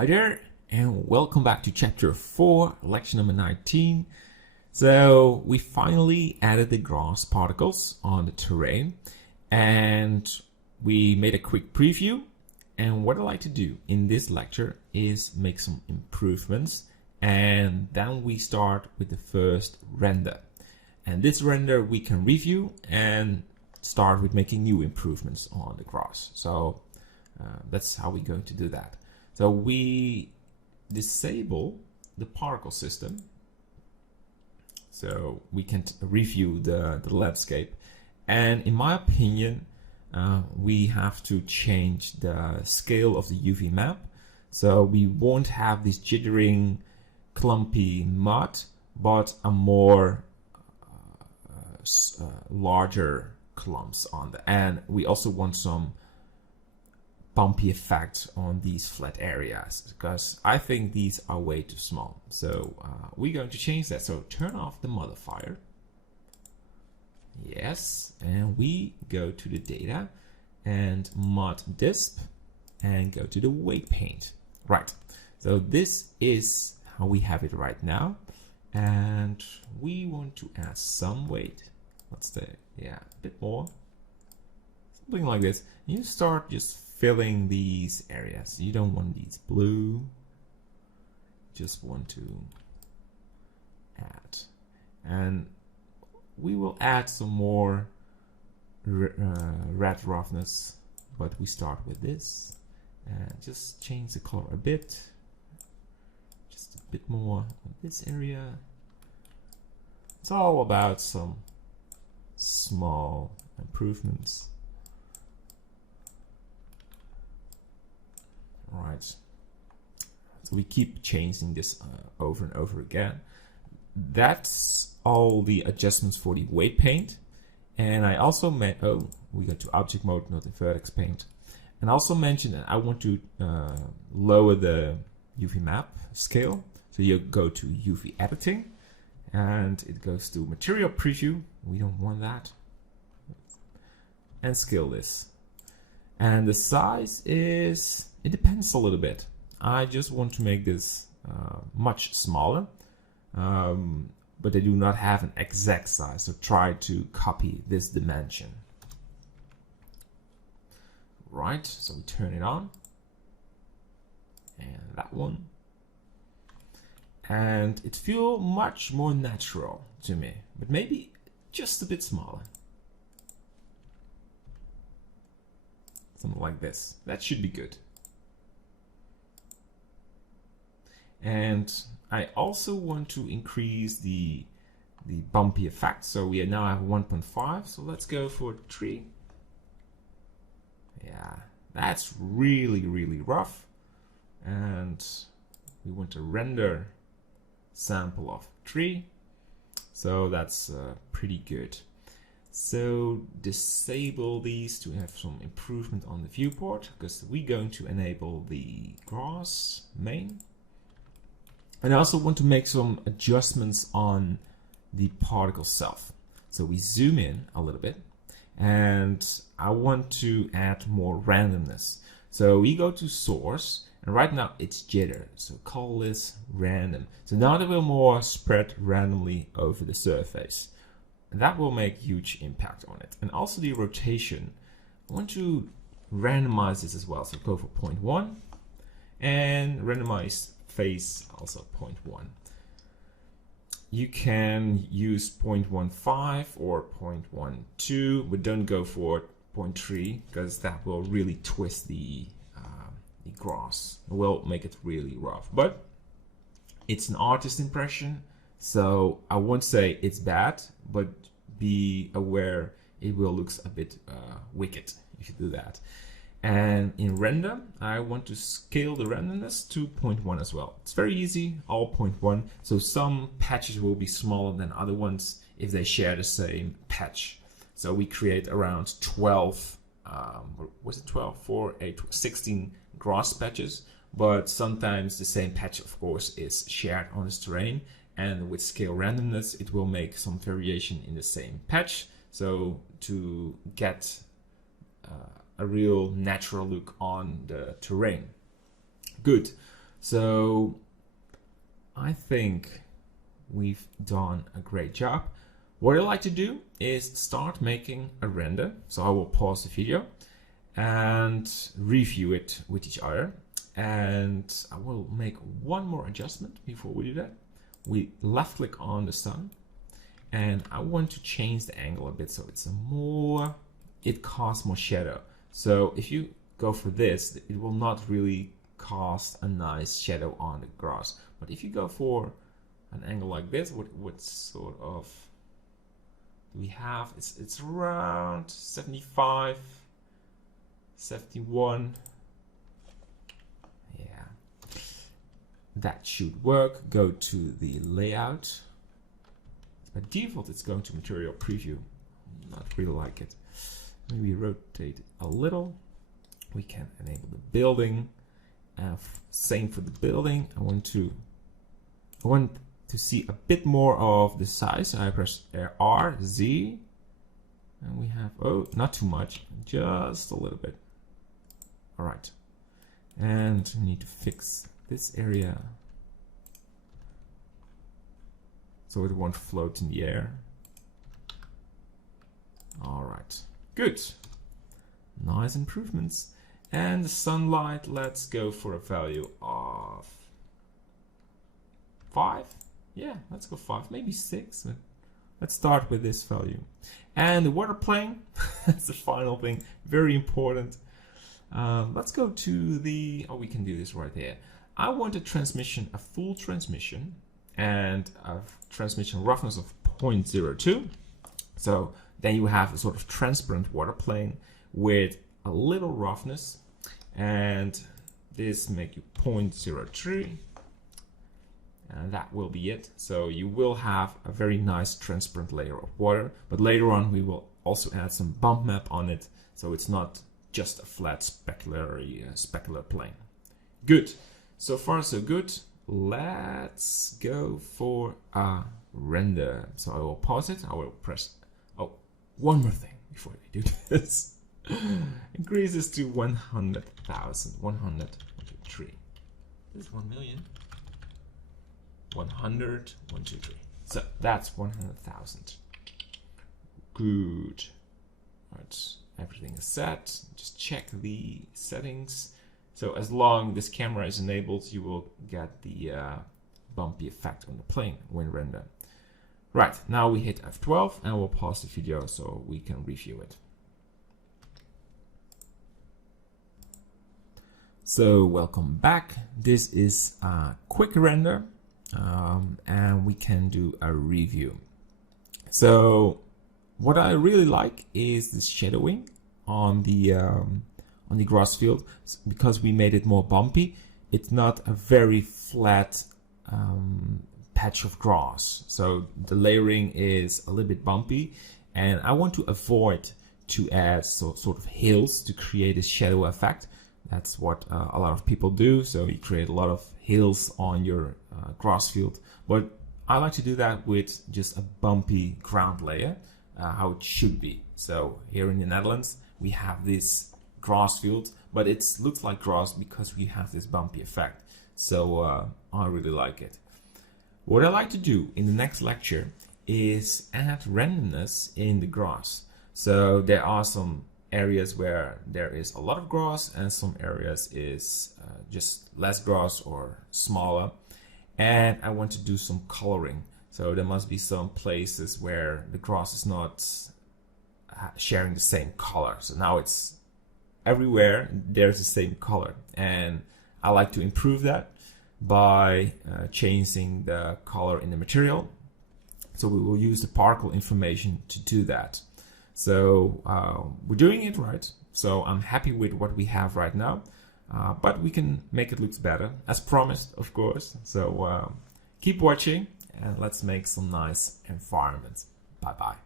Hi there, and welcome back to chapter 4, lecture number 19. So we finally added the grass particles on the terrain, and we made a quick preview. And what I'd like to do in this lecture is make some improvements, and then we start with the first render. And this render we can review and start with making new improvements on the grass. So that's how we're going to do that. So we disable the particle system so we can review the landscape. And in my opinion, we have to change the scale of the UV map. So we won't have this jittering, clumpy mud, but a more larger clumps on the end. We also want some bumpy effect on these flat areas because I think these are way too small. So we're going to change that. So turn off the modifier. Yes, and we go to the data and mod disp and go to the weight paint. Right, so this is how we have it right now, and we want to add some weight. Let's say, yeah, a bit more, something like this. You start just filling these areas. You don't want these blue, just want to add, and we will add some more red roughness, but we start with this and just change the color a bit, just a bit more on this area. It's all about some small improvements. Right, so we keep changing this over and over again. That's all the adjustments for the weight paint. And I also we go to object mode, not the vertex paint. And also mentioned that I want to lower the UV map scale. So you go to UV editing and it goes to material preview. We don't want that. And scale this. And the size is, it depends a little bit. I just want to make this much smaller. But they do not have an exact size, so try to copy this dimension. Right, so we turn it on, and that one, and it feels much more natural to me, but maybe just a bit smaller. Something like this. That should be good. And I also want to increase the bumpy effect. So we now have 1.5. So let's go for 3. Yeah, that's really, really rough. And we want to render sample of 3. So that's pretty good. So disable these to have some improvement on the viewport, because we're going to enable the grass main. And I also want to make some adjustments on the particle self. So we zoom in a little bit, and I want to add more randomness. So we go to source, and right now it's jitter. So call this random. So now they will more spread randomly over the surface. And that will make huge impact on it. And also the rotation. I want to randomize this as well. So go for 0.1 and randomize face also 0.1. You can use 0.15 or 0.12, but don't go for 0.3 because that will really twist the grass. It will make it really rough. But it's an artist impression, so I won't say it's bad, but be aware it will look a bit wicked if you do that. And in render, I want to scale the randomness to 0.1 as well. It's very easy, all 0.1. So some patches will be smaller than other ones if they share the same patch. So we create around 12, was it 12? 4, 8, 16 grass patches. But sometimes the same patch, of course, is shared on this terrain. And with scale randomness, it will make some variation in the same patch. So to get a real natural look on the terrain. Good. So I think we've done a great job. What I like to do is start making a render. So I will pause the video and review it with each other. And I will make one more adjustment before we do that. We left click on the sun and I want to change the angle a bit so it's it casts more shadow. So if you go for this, it will not really cast a nice shadow on the grass. But if you go for an angle like this, what sort of do we have? It's around 75, 71. Yeah, that should work. Go to the layout. By default, it's going to material preview. Not really like it. Maybe rotate it a little. We can enable the building. Same for the building. I want to see a bit more of the size. I press R, Z, and we have, oh, not too much, just a little bit. All right, and we need to fix this area so it won't float in the air. All right, good, nice improvements. And the sunlight, let's go for a value of 5. Yeah, let's go 5, maybe 6. Let's start with this value. And the water plane, that's the final thing, very important. Let's go to the, we can do this right here. I want a full transmission, and a transmission roughness of 0.02. So then you have a sort of transparent water plane with a little roughness, and this make you 0.03, and that will be it. So you will have a very nice transparent layer of water, but later on we will also add some bump map on it, so it's not just a flat specular plane. Good, so far so good. Let's go for a render. So I will pause it. I will press, one more thing before we do this. Increase this to 100,000. 103. This is 1 million. 100, 1, 2, 3. So that's 100,000. Good. Right, everything is set. Just check the settings. So as long as this camera is enabled, you will get the bumpy effect on the plane when render. Right, now we hit F12 and we'll pause the video so we can review it. So welcome back. This is a quick render and we can do a review. So what I really like is the shadowing on the grass field, because we made it more bumpy. It's not a very flat patch of grass, so the layering is a little bit bumpy, and I want to avoid to add sort of hills to create a shadow effect. That's what a lot of people do, so you create a lot of hills on your grass field, but I like to do that with just a bumpy ground layer, how it should be. So here in the Netherlands we have this grass field, but it looks like grass because we have this bumpy effect. So I really like it. What I like to do in the next lecture is add randomness in the grass. So there are some areas where there is a lot of grass and some areas is just less grass or smaller. And I want to do some coloring. So there must be some places where the grass is not sharing the same color. So now it's everywhere there's the same color, and I like to improve that by changing the color in the material. So we will use the particle information to do that. So we're doing it right. So I'm happy with what we have right now, but we can make it look better, as promised, of course. So keep watching and let's make some nice environments. Bye bye.